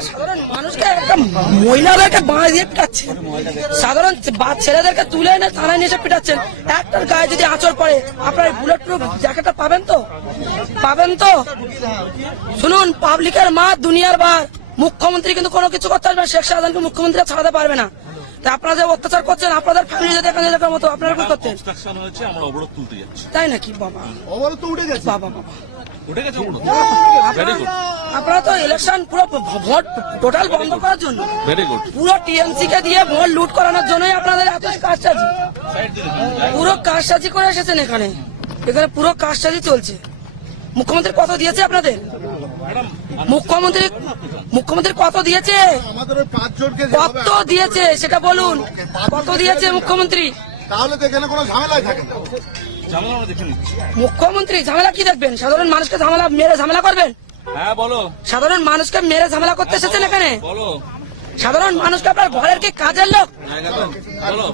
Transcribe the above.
সাধারণ মানুষকে একটা মহিলাদেরকে বাঁ দিয়ে পিটাচ্ছেন সাধারণ বা- ছেলেদেরকে তুলে এনে থানায় নিয়ে এসে পিটাচ্ছেন। একটার গায়ে যদি আঁচড় পড়ে আপনার বুলেট প্রুফ জ্যাকেটটা পাবেন তো? পাবেন তো? শুনুন পাবলিকের মা দুনিয়ার বার। মুখ্যমন্ত্রী কিন্তু কোনো কিছু করতে পারবে না শেখ শাহজাহানকে মুখ্যমন্ত্রী ছাড়াতে পারবে না। তা আপনারা যে অত্যাচার করছেন আপনাদের ফ্যামিলি যদি এখানে এলাকার মতো আপনারা কি করতেন? তাই নাকি? বাবা। অবরোধ তো উঠে গেছে। বাবা বাবা। উঠে গেছে আপনারা তো ইলেকশন পুরো ভোট টোটাল বন্ধ করার জন্য। ভেরি গুড পুরো টিএমসি কে দিয়ে ভোট লুট করানোর জন্যই আপনাদের এত কাজটাজি পুরো কাজটাজি করে এসেছেন এখানে। এখানে পুরো কাজটাজি চলছে। মুখ্যমন্ত্রী কত দিয়েছে আপনাদের? মুখ্যমন্ত্রী মুখ্যমন্ত্রী কত দিয়েছে? আমাদের কত দিয়েছে? সেটা বলুন। কত দিয়েছে মুখ্যমন্ত্রী? তাহলে তো এখানে কোনো ঝামেলাই থাকে না। ঝামেলা নিচ্ছি। মুখ্যমন্ত্রী ঝামেলা কি দেখবেন? সাধারণ মানুষকে ঝামেলা মেরে ঝামেলা করবেন? হ্যাঁ বলো। সাধারণ মানুষকে মেরে ঝামেলা করতে এসেছেন এখানে? বলো। সাধারণ মানুষকে আপনার ঘরের কি কাজের লোক? বলো।